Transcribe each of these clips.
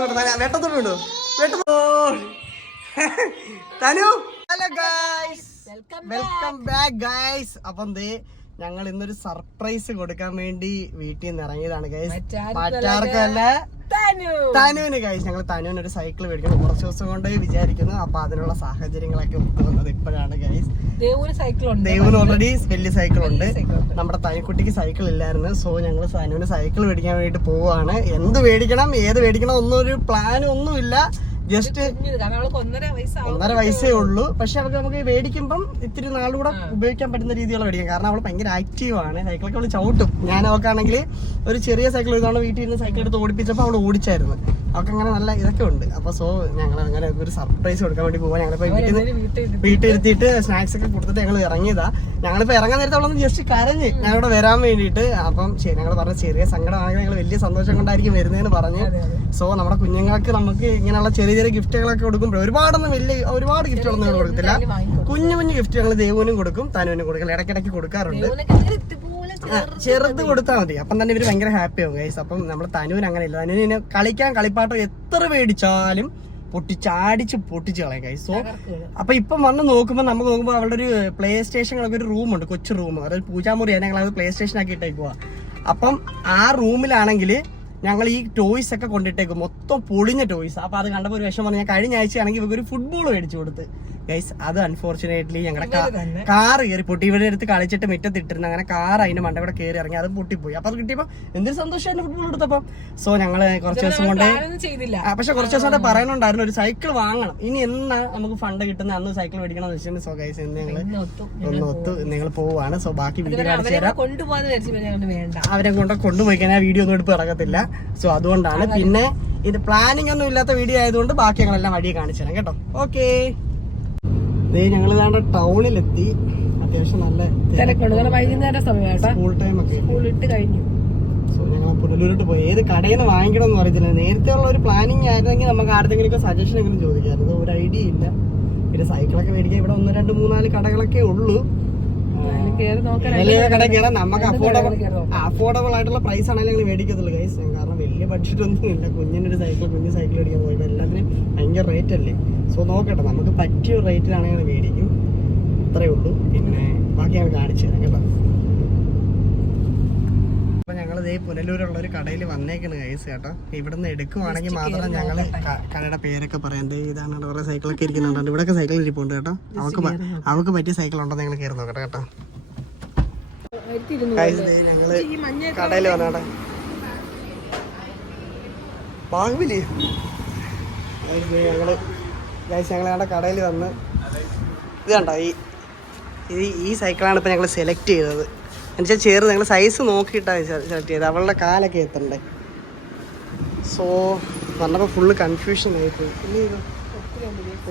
നോക്കട്ടെ തന വെട്ടത്തോട് വീണു. വെട്ടത്തോ തനു. Hello guys welcome back guys അപ്പം ദേ ഞങ്ങൾ ഇന്നൊരു സർപ്രൈസ് കൊടുക്കാൻ വേണ്ടി വീട്ടിൽ നിന്ന് ഇറങ്ങിയതാണ് ഗൈസ് മറ്റാർക്കല്ല തനുവിന് ഗൈസ് ഞങ്ങൾ തനുവിന് ഒരു സൈക്കിൾ മേടിക്കണം കുറച്ച് ദിവസം കൊണ്ട് വിചാരിക്കുന്നു. അപ്പൊ അതിനുള്ള സാഹചര്യങ്ങളൊക്കെ ഒത്തു വന്നത് ഇപ്പോഴാണ് ഗൈസ് ദൈവത്തിന് ഓൾറെഡി വലിയ സൈക്കിൾ ഉണ്ട്. നമ്മുടെ തനിക്കുട്ടിക്ക് സൈക്കിൾ ഇല്ലായിരുന്നു. സോ ഞങ്ങൾ തനുവിന് സൈക്കിൾ മേടിക്കാൻ വേണ്ടിട്ട് പോവാണ് എന്ത് മേടിക്കണം ഏത് മേടിക്കണം ഒന്നും ഒരു പ്ലാനും ഒന്നുമില്ല. ജസ്റ്റ് ഒന്നര വയസ്സേ ഉള്ളൂ. പക്ഷെ അവൾക്ക് നമുക്ക് മേടിക്കുമ്പം ഇത്തിരി നാളുകൂടെ ഉപയോഗിക്കാൻ പറ്റുന്ന രീതിയിലുള്ള മേടിക്കാം കാരണം അവൾ ഭയങ്കര ആക്റ്റീവ് ആണ്. സൈക്കിളൊക്കെ അവൾ ചവിട്ടും. ഞാൻ അവൾക്കാണെങ്കിൽ ഒരു ചെറിയ സൈക്കിൾ ഇതാണ് വീട്ടിൽ നിന്ന് സൈക്കിൾ എടുത്ത് ഓടിപ്പിച്ചപ്പോൾ അവൾ ഓടിച്ചായിരുന്നു. അവൾക്ക് അങ്ങനെ നല്ല ഇതൊക്കെ ഉണ്ട്. അപ്പൊ സോ ഞങ്ങൾ അങ്ങനെ ഒരു സർപ്രൈസ് കൊടുക്കാൻ വേണ്ടി പോവാ. ഞങ്ങളിപ്പോ വീട്ടിൽ വീട്ടിലിരുത്തിയിട്ട് സ്നാക്സ് ഒക്കെ കൊടുത്തിട്ട് ഞങ്ങൾ ഇറങ്ങിയതാ. ഞങ്ങളിപ്പോ ഇറങ്ങാൻ നേരത്തെ അവളൊന്ന് ജസ്റ്റ് കരഞ്ഞ് ഞങ്ങളിവിടെ വരാൻ വേണ്ടിയിട്ട് അപ്പം ഞങ്ങൾ പറഞ്ഞ ചെറിയ സങ്കടമാണെങ്കിൽ ഞങ്ങൾ വലിയ സന്തോഷം കൊണ്ടായിരിക്കും വരുന്നതെന്ന് പറഞ്ഞ്. സോ നമ്മുടെ കുഞ്ഞുങ്ങൾക്ക് നമുക്ക് ഇങ്ങനെയുള്ള ചെറിയ ചെറിയ ഗിഫ്റ്റുകളൊക്കെ കൊടുക്കുമ്പോൾ ഒരുപാടൊന്നും വലിയ ഒരുപാട് ഗിഫ്റ്റുകളൊന്നും കൊടുക്കത്തില്ല കുഞ്ഞു കുഞ്ഞു ഗിഫ്റ്റ് ഞങ്ങൾ ദേവുവിനും കൊടുക്കും തനുവിനും കൊടുക്കും. ഇടയ്ക്കിടയ്ക്ക് കൊടുക്കാറുണ്ട്. ചെറുത് കൊടുത്താൽ മതി. അപ്പം തന്നെ ഇവർ ഭയങ്കര ഹാപ്പി ആവും ഗൈസ് അപ്പം നമ്മൾ തനുവിന് അങ്ങനെ ഇല്ല തനുവിന് കളിക്കാൻ കളിപ്പാട്ടം എത്ര മേടിച്ചാലും പൊട്ടിച്ചാടിച്ച് പൊട്ടിച്ച് കളയാം ഗൈസ് സോ അപ്പൊ ഇപ്പം വന്ന് നോക്കുമ്പോൾ നമുക്ക് നോക്കുമ്പോൾ അവളുടെ ഒരു പ്ലേ സ്റ്റേഷനിലൊക്കെ ഒരു റൂമുണ്ട് കൊച്ചു റൂം. അതായത് പൂജാമുറിയാണ് ഞങ്ങൾ അത് പ്ലേ സ്റ്റേഷൻ ആക്കി ഇട്ടേക്കുക അപ്പം ആ റൂമിലാണെങ്കിൽ ഞങ്ങൾ ഈ ടോയ്സ് ഒക്കെ കൊണ്ടിട്ടേക്കും മൊത്തം പൊളിഞ്ഞ ടോയ്സ് അപ്പൊ അത് കണ്ടപ്പോൾ ഒരു വിഷം പറഞ്ഞു ഞാൻ കഴിഞ്ഞ ആഴ്ചയാണെങ്കിൽ ഇവർക്ക് ഒരു ഫുട്ബോൾ മേടിച്ചു കൊടുത്ത്. ഗൈസ് അത് അൺഫോർച്ചുനേറ്റ്ലി ഞങ്ങളുടെ. കാർ കയറി പൊട്ടി. ഇവിടെ എടുത്ത് കളിച്ചിട്ട് മുറ്റത്തിട്ടിരുന്നു. അങ്ങനെ കാർ അതിന്റെ മണ്ട ഇവിടെ കയറി ഇറങ്ങി. അത് പൊട്ടിപ്പോയി. അപ്പൊ അത് കിട്ടിയപ്പോ എന്തൊരു സന്തോഷമായിരുന്നു ഫുട്ബോൾ എടുത്തപ്പോൾ സോ ഞങ്ങൾ കുറച്ച് ദിവസം കൊണ്ട് പക്ഷെ കുറച്ച് ദിവസം കൊണ്ട് പറയണുണ്ടായിരുന്നു ഒരു സൈക്കിൾ വാങ്ങണം. ഇനി എന്നാ നമുക്ക് ഫണ്ട് കിട്ടുന്ന? അന്ന് സൈക്കിൾ മേടിക്കണം എന്ന് വെച്ചിട്ടുണ്ട് സോ ഗൈസ് ഇന്ന് ഞങ്ങൾ ഒന്ന് ഒത്തു. നിങ്ങൾ പോവാണ്. സോ ബാക്കി വീഡിയോ കാണിച്ചു അവരെ തരാം അവരെ കൊണ്ട് കൊണ്ടുപോയി കഴിഞ്ഞാൽ വീഡിയോ ഒന്നും എടുപ്പ് ഇറങ്ങത്തില്ല സോ അതുകൊണ്ടാണ് പിന്നെ ഇത് പ്ലാനിങ് ഒന്നും ഇല്ലാത്ത വീഡിയോ ആയതുകൊണ്ട് ബാക്കി ഞങ്ങളെല്ലാം വഴിയെ കാണിച്ചു തരാം കേട്ടോ? ഓക്കേ ഞങ്ങൾ ഇതാണ്ട് ടൗണിലെത്തി. അത്യാവശ്യം നല്ല തിരക്കുണ്ട്. വൈകുന്നേരം സമയം സ്കൂൾ ടൈം ഒക്കെ സ്കൂൾ ഇട്ട് കഴിഞ്ഞു. സോ ഞങ്ങൾ പുനലൂരോട്ട് പോയി. ഏത് കടയിൽ നിന്ന് വാങ്ങിക്കണം എന്ന് അറിയത്തില്ല. നേരത്തെ ഉള്ള ഒരു പ്ലാനിങ് ആയിരുന്നെങ്കിൽ നമുക്ക് ആരുടെങ്കിലും സജഷൻ എങ്കിലും ചോദിക്കാമായിരുന്നു ഒരു ഐഡിയ ഇല്ല. പിന്നെ സൈക്കിളൊക്കെ മേടിക്കാൻ ഇവിടെ ഒന്ന് രണ്ട് മൂന്നാൽ കടകളൊക്കെ ഉള്ളൂ. കട കയറാൻ നമുക്ക് അഫോർഡബിൾ അഫോർഡബിൾ ആയിട്ടുള്ള പ്രൈസ് ആണെങ്കിലും ഞങ്ങൾ മേടിക്കത്തുള്ളൂ ഗൈസ് കാരണം വലിയ ബഡ്ജറ്റ് ഒന്നും ഇല്ല കുഞ്ഞിനൊരു സൈക്കിൾ കുഞ്ഞ് സൈക്കിൾ മേടിക്കാൻ പോയിട്ട് എല്ലാത്തിനും ഭയങ്കര റേറ്റ് അല്ലേ? സോ നോക്കട്ടെ നമുക്ക് പറ്റിയ റേറ്റിലാണെങ്കിൽ മേടിക്കും. അത്രേ ഉള്ളൂ. പിന്നെ ബാക്കി ഞങ്ങൾ കാണിച്ചു തരാം കേട്ടോ. അപ്പൊ ഞങ്ങൾ ഇതേ പുനലൂരുള്ള ഒരു കടയിൽ വന്നേക്കണ് കൈസ് കേട്ടോ. ഇവിടുന്ന് എടുക്കുവാണെങ്കിൽ മാത്രം ഞങ്ങൾ കടയുടെ പേരൊക്കെ പറയാം. ഇതാണ് കുറെ സൈക്കിളൊക്കെ ഇരിക്കുന്നുണ്ട്. ഇവിടെയൊക്കെ സൈക്കിൾ ഇരിപ്പുണ്ട് കേട്ടോ. അവൾക്ക് അവൾക്ക് പറ്റിയ സൈക്കിൾ ഉണ്ടോ നിങ്ങൾ കയറി നോക്കട്ടെ കേട്ടോ. ഞങ്ങൾ കടയിൽ വന്നാട്ടെ ഭാഗമില്ലേ ഗൈസ് ഞങ്ങൾ ഗൈസ് ഞങ്ങൾ ഞങ്ങളുടെ കടയിൽ വന്ന് ഇത് കണ്ടോ? ഈ ഇത് ഈ സൈക്കിളാണ് ഇപ്പോൾ ഞങ്ങൾ സെലക്ട് ചെയ്തത്. എന്നുവെച്ചാൽ ചേർന്ന് ഞങ്ങൾ സൈസ് നോക്കിയിട്ടാണ് സെലക്ട് ചെയ്തത്. അവളുടെ കാലൊക്കെ എത്തണ്ടേ സോ വന്നപ്പോൾ ഫുള്ള് കൺഫ്യൂഷൻ ആയിപ്പോയി പിന്നെ ഇത്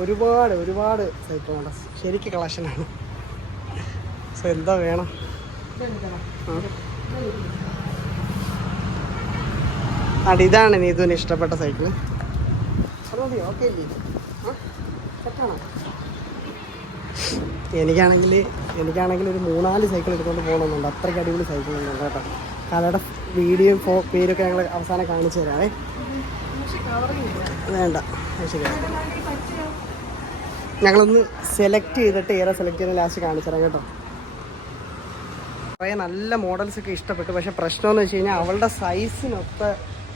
ഒരുപാട് ഒരുപാട് സൈക്കിളാണ് ശരിക്കും കളക്ഷനാണ് സോ എന്താ വേണം? അടിതാണ് നീതുവിന് ഇഷ്ടപ്പെട്ട സൈക്കിൾ ഓക്കെ എനിക്കാണെങ്കിൽ എനിക്കാണെങ്കിൽ ഒരു മൂന്നാൽ സൈക്കിൾ എടുത്തുകൊണ്ട് പോകണമെന്നുണ്ട് അത്രയ്ക്ക് അടിപൊളി സൈക്കിൾ ഉണ്ട് കേട്ടോ. കലയുടെ വീഡിയോയും ഫോ പേരൊക്കെ ഞങ്ങൾ അവസാനം കാണിച്ചു തരാവേ. വേണ്ട ഞങ്ങളൊന്ന് സെലക്ട് ചെയ്തിട്ട് ഏറെ സെലക്ട് ചെയ്ത് ലാസ്റ്റ് കാണിച്ചു തരാം കേട്ടോ. കുറേ നല്ല മോഡൽസൊക്കെ ഇഷ്ടപ്പെട്ടു. പക്ഷേ പ്രശ്നമെന്ന് വെച്ച് കഴിഞ്ഞാൽ അവളുടെ സൈസിനൊത്ത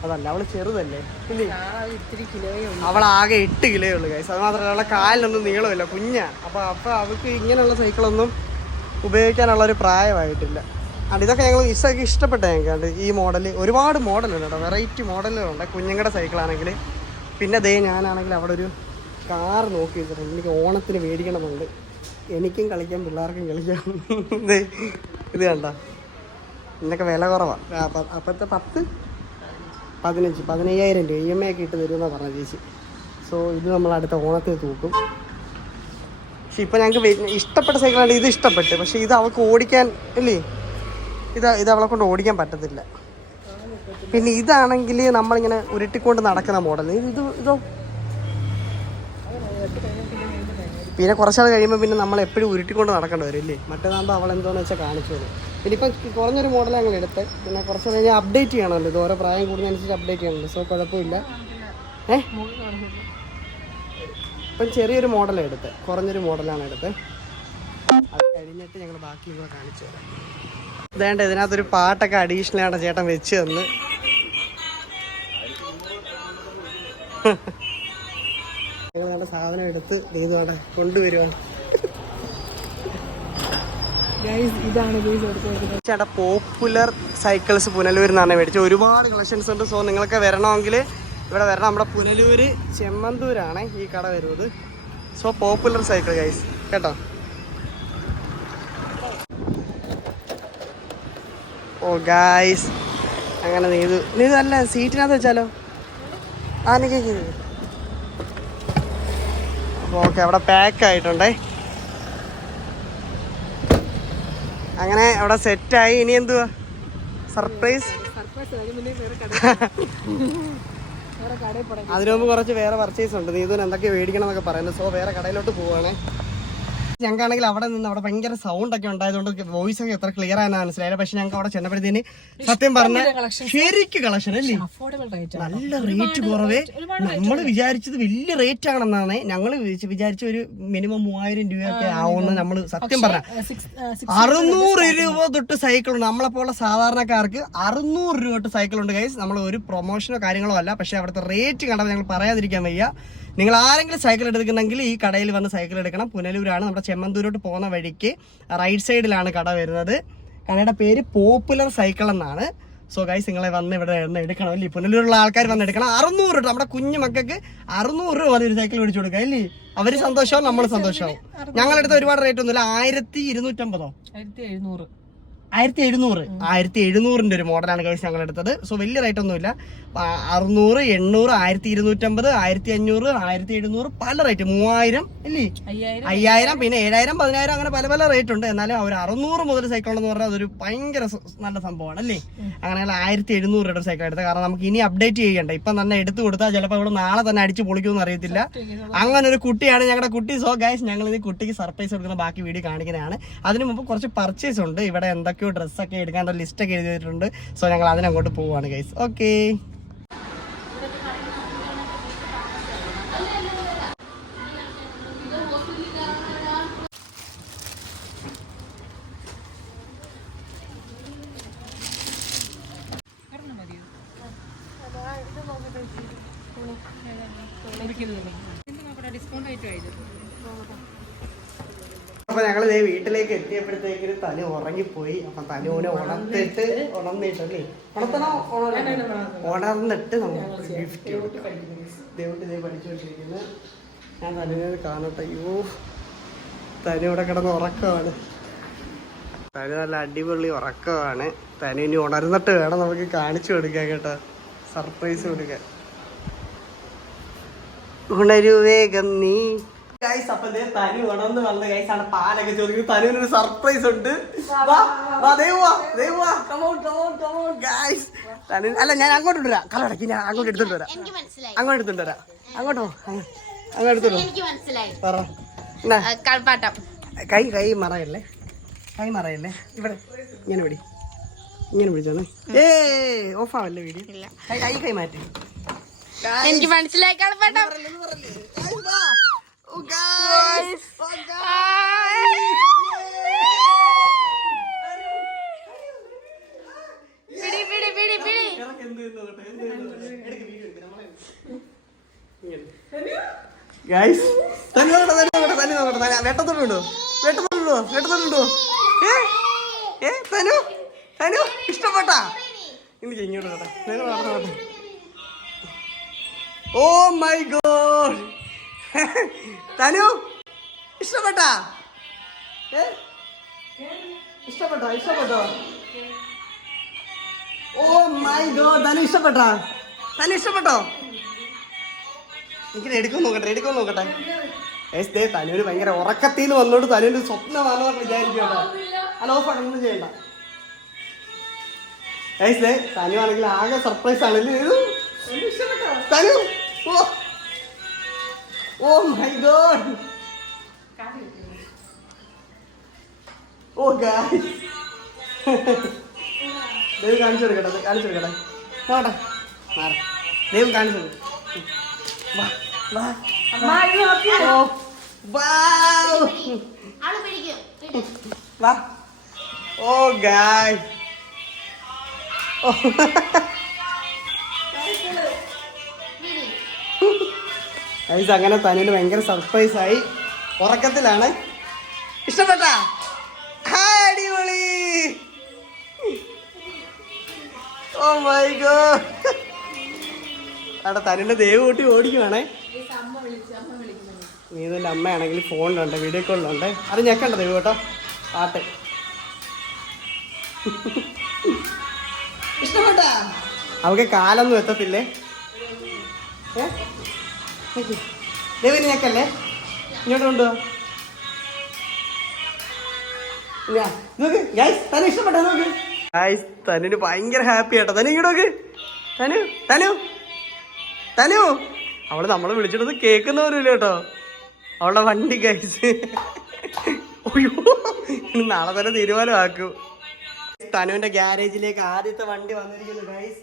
അതല്ല അവൾ ചെറുതല്ലേ? ഇല്ലേ? അവൾ ആകെ എട്ട് കിലോ ഉള്ളു കൈസ് അത് മാത്രമല്ല അവളെ കാലിനൊന്നും നീളമില്ല കുഞ്ഞാ. അപ്പൊ അപ്പൊ അവൾക്ക് ഇങ്ങനെയുള്ള സൈക്കിളൊന്നും ഉപയോഗിക്കാനുള്ള ഒരു പ്രായമായിട്ടില്ല. അത് ഇതൊക്കെ ഞങ്ങൾ ഇസൊക്കെ ഇഷ്ടപ്പെട്ട ഞങ്ങൾക്ക് ഈ മോഡൽ ഒരുപാട് മോഡലുണ്ട് കേട്ടോ വെറൈറ്റി മോഡലുകളുണ്ട് കുഞ്ഞുങ്ങളുടെ സൈക്കിളാണെങ്കിൽ പിന്നെ ദേ ഞാനാണെങ്കിൽ അവിടെ ഒരു കാർ നോക്കി വെച്ചിട്ടുണ്ട്. എനിക്ക് ഓണത്തിന് മേടിക്കണമെന്നുണ്ട്. എനിക്കും കളിക്കാം പിള്ളേർക്കും കളിക്കാം. ഇത് കണ്ട. ഇതിനൊക്കെ വില കുറവാണ് അപ്പോഴത്തെ പത്ത് പതിനഞ്ച് പതിനയ്യായിരം രൂപ ഇ എം ഐ ഒക്കെ ഇട്ട് തരുമെന്നാണ് പറഞ്ഞ ചേച്ചി. സോ ഇത് നമ്മൾ അടുത്ത ഓണത്തിന് തൂക്കും. പക്ഷെ ഇപ്പം ഞങ്ങൾക്ക് ഇഷ്ടപ്പെട്ട സൈക്കിളാണ് ഇത് ഇഷ്ടപ്പെട്ട്. പക്ഷെ ഇത് അവൾക്ക് ഓടിക്കാൻ ഇല്ലേ? ഇത് ഇത് അവളെ കൊണ്ട് ഓടിക്കാൻ പറ്റത്തില്ല. പിന്നെ ഇതാണെങ്കിൽ നമ്മളിങ്ങനെ ഉരുട്ടിക്കൊണ്ട് നടക്കുന്ന മോഡൽ ഇത് ഇത് ഇതോ? പിന്നെ കുറച്ചാൾ കഴിയുമ്പോൾ പിന്നെ നമ്മൾ എപ്പോഴും ഉരുട്ടിക്കൊണ്ട് നടക്കേണ്ടി വരും ഇല്ലേ? മറ്റേതാകുമ്പോൾ അവൾ എന്തോന്ന് വെച്ചാൽ കാണിച്ചു തരും ഇപ്പം കുറഞ്ഞൊരു മോഡലാണ് ഞങ്ങൾ എടുത്ത്. പിന്നെ കുറച്ച് കഴിഞ്ഞാൽ അപ്ഡേറ്റ് ചെയ്യണമല്ലോ. ഇത് ഓരോ പ്രായം കൂടുന്നതനുസരിച്ച് അപ്ഡേറ്റ് ചെയ്യണമല്ലോ. സോ കുഴപ്പമില്ല. ഏ? ഇപ്പം ചെറിയൊരു മോഡലാണ് എടുത്ത്. കുറഞ്ഞൊരു മോഡലാണ് എടുത്ത്. അത് കഴിഞ്ഞിട്ട് ഞങ്ങൾ ബാക്കി കൂടെ കാണിച്ചു തരാം. വേണ്ട ഇതിനകത്തൊരു പാട്ടൊക്കെ അഡീഷണൽ ആണ് ചേട്ടൻ വെച്ച് തന്ന്. ഞങ്ങൾ സാധനം എടുത്ത് നീതുവാടെ കൊണ്ടുവരുവാണ്. ഇതാണ് ഗൈസ് ചേട്ടാ പോപ്പുലർ സൈക്കിൾസ് പുനലൂരിൽ നിന്നാണ് മേടിച്ചത്. ഒരുപാട് കളക്ഷൻസ് ഉണ്ട്. സോ നിങ്ങൾക്ക് വരണമെങ്കിൽ ഇവിടെ വരണം. നമ്മുടെ പുനലൂര് ചെമ്മന്തൂരാണ് ഈ കട വരുന്നത്. സോ പോപ്പുലർ സൈക്കിൾ ഗൈസ് കേട്ടോ? ഓ ഗായ്സ് അങ്ങനെ നീതു നീതു അല്ല സീറ്റിനകത്ത് വെച്ചാലോ? ആ നീ അപ്പോൾ ഓക്കെ അവിടെ പാക്ക് ആയിട്ടുണ്ടേ. അങ്ങനെ അവിടെ സെറ്റായി. ഇനി എന്തുവാ? സർപ്രൈസ് അതിന് മുമ്പ് കുറച്ച് വേറെ പർച്ചേസ് ഉണ്ട്. നീതുവിന് എന്തൊക്കെ മേടിക്കണം എന്നൊക്കെ പറയുന്നത് സോ വേറെ കടയിലോട്ട് പോവാണേ. ഞങ്ങൾക്കാണെങ്കിൽ അവിടെ നിന്ന് അവിടെ ഭയങ്കര സൗണ്ട് ഒക്കെ ഉണ്ടായതുകൊണ്ട് വോയിസ് ഒക്കെ എത്ര ക്ലിയർ ആണെന്ന് മനസ്സിലായില്ല. പക്ഷെ ഞങ്ങൾക്ക് അവിടെ ചെന്നപ്പോഴത്തേന് സത്യം പറഞ്ഞ ശരിക്ക് കളക്ഷൻ അല്ലേ? നല്ല റേറ്റ് കുറവേ. നമ്മൾ വിചാരിച്ചത് വലിയ റേറ്റ് ആണെന്നാണ്. ഞങ്ങൾ വിചാരിച്ച ഒരു മിനിമം മൂവായിരം രൂപയൊക്കെ ആവുമെന്ന് നമ്മൾ സത്യം പറഞ്ഞ. അറുന്നൂറ് രൂപ തൊട്ട് സൈക്കിൾ ഉണ്ട്. നമ്മളെ നമ്മളെപ്പോലുള്ള സാധാരണക്കാർക്ക് അറുന്നൂറ് രൂപ തൊട്ട് സൈക്കിൾ ഉണ്ട് കൈസ് നമ്മൾ ഒരു പ്രൊമോഷനോ കാര്യങ്ങളോ അല്ല. പക്ഷെ അവിടുത്തെ റേറ്റ് കണ്ടപ്പോൾ ഞങ്ങൾ പറയാതിരിക്കാൻ വയ്യ. നിങ്ങൾ ആരെങ്കിലും സൈക്കിൾ എടുക്കുന്നെങ്കിൽ ഈ കടയിൽ വന്ന് സൈക്കിൾ എടുക്കണം. പുനലൂരാണ് നമ്മുടെ ചെമ്മന്തൂരോട്ട് പോകുന്ന വഴിക്ക് റൈറ്റ് സൈഡിലാണ് കട വരുന്നത്. കടയുടെ പേര് പോപ്പുലർ സൈക്കിൾ എന്നാണ്. സോ ഗൈസ് നിങ്ങളെ വന്ന് ഇവിടെ നിന്ന് എടുക്കണം. അല്ലേ? പുനലൂരുള്ള ആൾക്കാർ വന്ന് എടുക്കണം. അറുന്നൂറ് രൂപ. നമ്മുടെ കുഞ്ഞു മക്കൾക്ക് അറുന്നൂറ് രൂപ ഒരു സൈക്കിൾ മേടിച്ചു കൊടുക്കുക. അല്ലേ? അവർ സന്തോഷവും നമ്മൾ സന്തോഷവും ഞങ്ങളെടുത്ത് ഒരുപാട് റേറ്റ് ഒന്നുമില്ല. ആയിരത്തി ഇരുന്നൂറ്റമ്പതോ? ആയിരത്തി എഴുന്നൂറ്. ആയിരത്തി എഴുന്നൂറ് ആയിരത്തി എഴുന്നൂറിന്റെ ഒരു മോഡലാണ് കഴിച്ച് ഞങ്ങൾ എടുത്തത്. സോ വലിയ റേറ്റ് ഒന്നുമില്ല. അറുന്നൂറ് എണ്ണൂറ് ആയിരത്തി ഇരുന്നൂറ്റമ്പത് ആയിരത്തി അഞ്ഞൂറ് ആയിരത്തി എഴുന്നൂറ് പല റേറ്റ് മൂവായിരം ഇല്ലേ? അയ്യായിരം. പിന്നെ ഏഴായിരം പതിനായിരം അങ്ങനെ പല പല റേറ്റ് ഉണ്ട്. എന്നാലും ഒരു അറുന്നൂറ് മുതൽ സൈക്കിൾ എന്ന് പറഞ്ഞാൽ അതൊരു ഭയങ്കര നല്ല സംഭവമാണ് അല്ലേ? അങ്ങനെ ആയിരത്തി എഴുന്നൂറ് രൂപയുടെ സൈക്കിൾ എടുത്തത്. കാരണം നമുക്ക് ഇനി അപ്ഡേറ്റ് ചെയ്യണ്ട. ഇപ്പം തന്നെ എടുത്തു കൊടുത്താൽ ചിലപ്പോൾ ഇവിടെ നാളെ തന്നെ അടിച്ച് പൊളിക്കുമെന്ന് അറിയത്തില്ല. അങ്ങനെ ഒരു കുട്ടിയാണ് ഞങ്ങളുടെ കുട്ടി. സോ ഗൈസ് ഞങ്ങൾ ഇത് കുട്ടിക്ക് സർപ്രൈസ് കൊടുക്കുന്ന ബാക്കി വീഡിയോ കാണിക്കുന്നതാണ്. അതിന് മുമ്പ് കുറച്ച് പർച്ചേസ് ഉണ്ട്. ഇവിടെ എന്തൊക്കെയോ ഡ്രസ്സൊക്കെ എടുക്കാനുള്ള ലിസ്റ്റൊക്കെ എഴുതിയിട്ടുണ്ട്. സോ ഞങ്ങൾ അതിനങ്ങോട്ട് പോവുകയാണ് ഗൈസ് ഓക്കെ അപ്പൊ ഞങ്ങൾ ദേ വീട്ടിലേക്ക് എത്തിയപ്പോഴത്തേക്കിന് തലി ഉറങ്ങിപ്പോയി. അപ്പൊ തനുവിനെ ഉണർത്തിട്ട് ഉണർന്നിട്ടല്ലേ? ഉണർത്തണോ? ഉണർന്നിട്ട് നമുക്ക് ഗിഫ്റ്റ് കൊടുക്കാം. ദൈവത്തിൽ പഠിച്ചുകൊണ്ടിരിക്കുന്നത് ഞാൻ തനുവിനെ കാണട്ടെ. അയ്യോ തനു ഇവിടെ കിടന്ന് ഉറക്കമാണ്. തനു നല്ല അടിപൊളി ഉറക്കമാണ്. തനി ഇനി ഉണർന്നിട്ട് വേണം നമുക്ക് കാണിച്ചു കൊടുക്കാൻ കേട്ടോ. സർപ്രൈസ് കൊടുക്കാൻ. ഉണരു വേഗം നീ ഗൈസ് അപ്പൊ ദേ തനു വേണമെന്ന് വന്ന ഗൈസ് ആണ് പാലൊക്കെ ചോദിക്കുന്നത് തനുവിനൊരു സർപ്രൈസ് ഉണ്ട്. തനു അല്ല ഞാൻ അങ്ങോട്ട് വരാം. കലടക്കി ഞാൻ അങ്ങോട്ട് എടുത്തോണ്ട് വരാം. എനിക്ക് മനസ്സിലായി. അങ്ങോട്ട് എടുത്തോണ്ട് വരാം. അങ്ങോട്ട് അങ്ങോട്ട് എടുത്തോണ്ട് കൈ കൈ മറയല്ലേ? കൈ മറയല്ലേ? ഇവിടെ ഇങ്ങനെ പിടി. ഇങ്ങനെ വിളിച്ചോ ഏ ഓഫ് ആവല്ലേ വീഡിയോ? കൈ കൈ കൈ മാറ്റി. എനിക്ക് മനസ്സിലായി കളിപ്പാട്ടം. Oh, guys. Oh, പിടി പിടി പിടി പിടി ഗൈസ് തന്നെ നോക്കട്ടെ തന്നെ നോക്കട്ടെ തന്നെ നോക്കട്ടെ തന്നെ വെട്ടത്തോട്ടുണ്ടോ വെട്ടത്തോട്ടുണ്ടോ വെട്ടത്തോട്ടുണ്ടോ ഏ ഏ തനു തനു ഇഷ്ടപ്പെട്ടാ എനിക്ക് ഇങ്ങോട്ട് കേട്ടെ ഓ മൈ ഗോഡ് തനു ഇഷ്ടപ്പെട്ടാ? ഇഷ്ടപ്പെട്ടോ ഇഷ്ടപ്പെട്ടോ? ഓ മൈ ഗോ തനു ഇഷ്ടപ്പെട്ടാ? തനു ഇഷ്ടപ്പെട്ടോ? എനിക്ക് എടുക്കും നോക്കട്ടെ എടുക്കും നോക്കട്ടെ. ഏസ് ദേ തനൂര് ഭയങ്കര ഉറക്കത്തിൽ വന്നോണ്ട് തനൂര് സ്വപ്നമാണെന്ന് വിചാരിക്കട്ടോ ഹലോ ഒന്നും ചെയ്യണ്ട. ഏസ് ദേ തനു ആണെങ്കിൽ ആകെ സർപ്രൈസ് ആണല്ലേ തനു ഓ. ഓ മൈ ഗോഡ് ഓ ഗായ് ദൈവം കാണിച്ചു കൊടുക്കട്ടെ കാണിച്ചു കൊടുക്കട്ടെ. നോട്ടെ മാറ. ദൈവം കാണിച്ചു വാ ഓ ഗായ് ഓ ഗൈസ് അങ്ങനെ തനുവിന് ഭയങ്കര സർപ്രൈസ് ആയി. ഉറക്കത്തിലാണ്. ഇഷ്ടപ്പെട്ട? അടിപൊളി. ഓ മൈ ഗോ അവിടെ തനുവിന്റെ ദേവ് കൂട്ടി ഓടിക്കുവാണേ. നീ ഇതിന്റെ അമ്മയാണെങ്കിൽ ഫോണിലുണ്ട് വീഡിയോ കോളിലുണ്ട്. അത് ഞെക്കണ്ട ദേവ് കേട്ടോ. പാട്ട്. ഇഷ്ടപ്പെട്ട? അവൾക്ക് കാലൊന്നും എത്തത്തില്ലേ? ഏ? ദേവിന് ഞെക്കല്ലേ ഇങ്ങോട്ട് കൊണ്ടോ. നോക്ക്. ഗൈസ് തനു ഇഷ്ടപ്പെട്ടോ? നോക്ക്. ഗൈസ് തനുന് ഭയങ്കര ഹാപ്പി ആട്ടോ. തനു ഇങ്ങോട്ട് തനു തനു തനു. അവൾ നമ്മളെ വിളിച്ചിട്ടത് കേൾക്കുന്നവരില്ല കേട്ടോ. അവളുടെ വണ്ടി ഗൈസ് അയ്യോ നാളെ തന്നെ തീരുമാനമാക്കൂ. തനുവിന്റെ ഗ്യാരേജിലേക്ക് ആദ്യത്തെ വണ്ടി വന്നിരിക്കുന്നു ഗൈസ്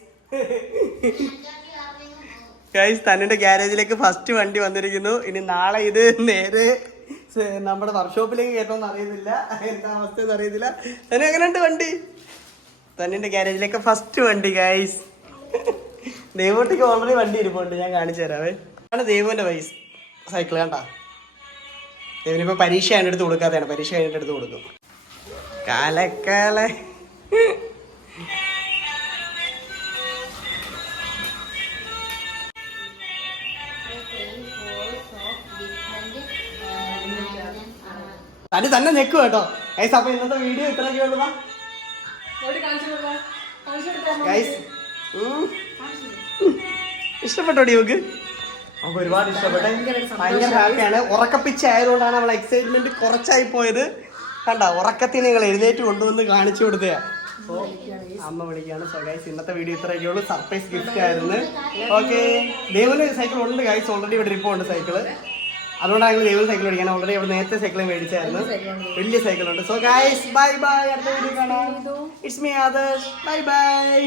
ഗൈസ് തന്നെ ഗ്യാരേജിലേക്ക് ഫസ്റ്റ് വണ്ടി വന്നിരിക്കുന്നു. ഇനി നാളെ ഇത് നേരെ നമ്മുടെ വർക്ക്ഷോപ്പിലേക്ക് കയറ്റണമെന്ന് അറിയുന്നില്ല. എന്താ അവസ്ഥ അറിയത്തില്ല തന്നെ തനു എങ്ങനെയുണ്ട് വണ്ടി? തന്നിന്റെ ഗ്യാരേജിലേക്ക് ഫസ്റ്റ് വണ്ടി ഗൈസ് ദൈവോട്ടേക്ക് ഓൾറെഡി വണ്ടി ഇരിപ്പുണ്ട്. ഞാൻ കാണിച്ചു തരാവേ ആണ് ദൈവന്റെ വൈസ് സൈക്കിൾ കണ്ടാ? ദൈവനിപ്പോ പരീക്ഷ അതിന്റെ അടുത്ത് കൊടുക്കാത്തതാണ്. പരീക്ഷ അതിന്റെ അടുത്ത് കൊടുക്കും. കാലക്കാല. തനി തന്നെ ഞെക്കും കേട്ടോ. ഗൈസ് അപ്പൊ ഇന്നത്തെ വീഡിയോ ഇത്രയൊക്കെ ഉള്ളതാ നമുക്ക്. ഗൈസ് നമുക്ക് ഒരുപാട് ഇഷ്ടപ്പെട്ടെ. ഭയങ്കര ഹാപ്പിയാണ് ഉറക്കപ്പിച്ച ആയതുകൊണ്ടാണ് അവൾ എക്സൈറ്റ്മെന്റ് കുറച്ചായി പോയത്. കണ്ട ഉറക്കത്തിന് നിങ്ങൾ എഴുന്നേറ്റ് കൊണ്ടുവന്ന് കാണിച്ചു കൊടുത്തയാ. അമ്മ വിളിക്കാണ് സോ ഗൈസ് ഇന്നത്തെ വീഡിയോ ഇത്രയൊക്കെ ഉള്ളൂ. സർപ്രൈസ് ഗിഫ്റ്റ് ആയിരുന്നു. ഓക്കെ ദേവന് സൈക്കിൾ ഉണ്ട് ഗൈസ് ഓൾറെഡി ഇവിടെ ഇരിപ്പുണ്ട് സൈക്കിൾ അതുകൊണ്ടാണ് ഞങ്ങൾ ദൈവം സൈക്കിൾ മേടിക്കാൻ ഓൾറെഡി അവിടെ നേരത്തെ സൈക്കിൾ മേടിച്ചായിരുന്നു. വലിയ സൈക്കിൾ ഉണ്ട്. സോ ഗൈസ് ബൈ ബൈ അടുത്ത വീഡിയോ കാണാം. It's me Adarsh bye bye